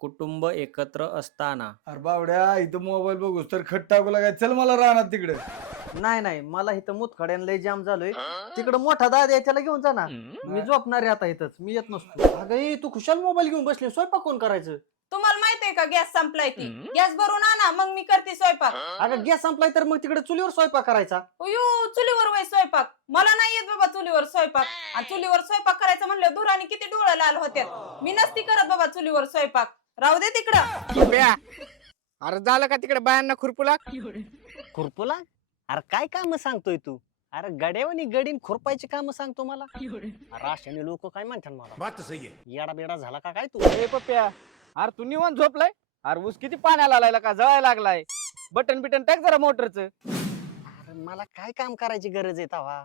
कुटुंब एकत्र असताना. अरे बावड्या इथं मोबाईल बघूस तर खट टाकू लागाय. चल मला राहणार तिकडे. नाही नाही, मला इथं मुतखड्यान लय जाम झालोय. तिकडं मोठा दादा आहे, त्याला घेऊन जा ना. मी झोपणार आहे आता इथंच, मी येत नसतो. अगं ए, तू खुशाल मोबाईल घेऊन बसली, स्वयंपाक कोण करायचं? तुम्हाला माहितीये का गॅस संपलाय ती गॅस भरून आणा मग मी करते स्वयंपाक. अगं गॅस संपलाय तर मग तिकडे चुलीवर स्वयंपाक करायचा. अयो चुलीवर वय स्वयंपाक मला नाही येत बाबा चुलीवर स्वयंपाक. आणि चुलीवर स्वयंपाक करायचं म्हणलं धुराने किती डोळं लाल होत्यात. मी नसती करत बाबा चुलीवर स्वयंपाक. राहू दे तिकडं. अरे झालं का तिकडे बायांना खुरपुला? खुरपुला? अरे काय काम सांगतोय तू? अरे गड्यावानी गडीन खुरपायची काम सांगतो मला? अरे अशाने लोक काय म्हणतात मला? येडा बेडा झाला का काय तू? ए पप्प्या, अरे तू निवांत झोपलाय? अरे ऊस किती पाण्याला आलाय का, जळायला लागलाय. बटन बिटन टाक जरा मोटरचं. अरे मला काय काम करायची गरज आहे तवा?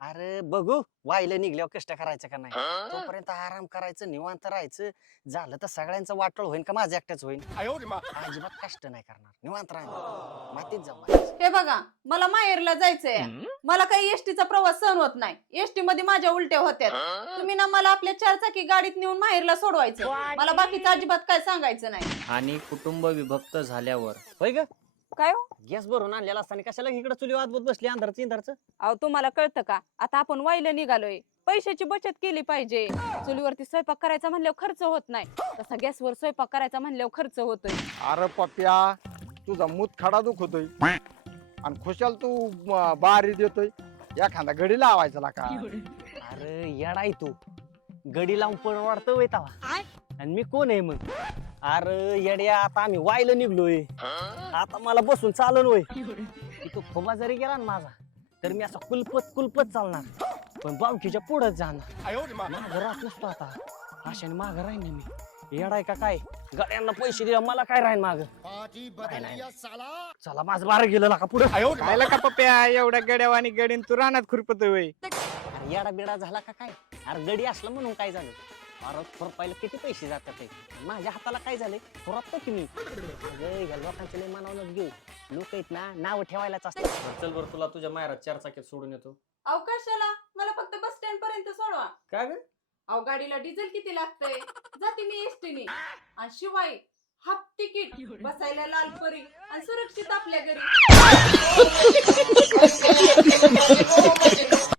अरे बघू वाईला निघल्यावर कष्ट करायचं का नाही, तोपर्यंत आराम करायचं, निवांत राहायचं. झालं तर सगळ्यांचं वाटोळ होईन का माझं एकट्याच होईन? अजिबात कष्ट नाही करणार, निवांत राहणार, मातीत जाऊ. हे बघा मला माहेरला जायचंय. मला काही एसटीचा प्रवास सहन होत नाही. एसटी मध्ये माझ्या उलट्या होत्यात. तुम्ही ना मला आपल्या 4 चाकी गाडीत नेऊन माहेरला सोडवायचं. मला बाकीचं अजिबात काय सांगायचं नाही. आणि कुटुंब विभक्त झाल्यावर. होय ग, काय हो? गॅस भरून आणलेला असताना कशाला इकडे चुली वाजवत बसली अंधारच इंधारच? अहो तुम्हाला कळतं का आता आपण वाईला निघालोय, पैशाची बचत केली पाहिजे. चुलीवरती स्वयंपाक करायचा म्हणल्यावर खर्च होत नाही, तसा गॅसवर स्वयंपाक करायचा म्हणल्यावर खर्च होतोय. अरे पप्प्या, तुझा मुतखडा दुखतोय आणि खुशाल तू बारी देतोय. एखादा घडी लावायचा ला का? अरे येडाय तू, गडी लावून परवडतं वय तवा? आणि मी कोण आहे मग? अरे येड्या, आता आम्ही वायला निघलोय, आता मला बसून चालन होय? तू खोबा जरी गेला ना माझा तर मी असा कुलपत चालणार, पण बावकीच्या पुढेच जाणार. मागं राहत नसतो आता, अशाने मागं राहीन ना मी. येडाय का काय? गड्यांना पैसे दिला मला काय राहीन माग? चला माझं बारा गेलं का पुढे? खायला का पप्प्या एवढ्या गड्यावानी गडीन तू रानात खुरपतोय वय? अरे येडा बिडा झाला का काय? अरे गडी असलं म्हणून काय झालं? अरे खुरपायला किती पैसे जातात ते, माझ्या हाताला काय झालंय? खुरपतो की मी. अगं लोकांचे लय मनावूनच घेऊ, लोक आहेत ना नाव ठेवायलाच असतात. चल बरं, तुला तुझ्या माहेरात 4 चाकीत सोडून येतो. अवकाशाला मला फक्त बस स्टँड पर्यंत सोडवा. काय ग? अहो गाडीला डिझेल किती लागतंय? जाते मी एसटीने. आणि शिवाय हाफ तिकीट, बसायला लाल परी आणि सुरक्षित आपल्या घरी.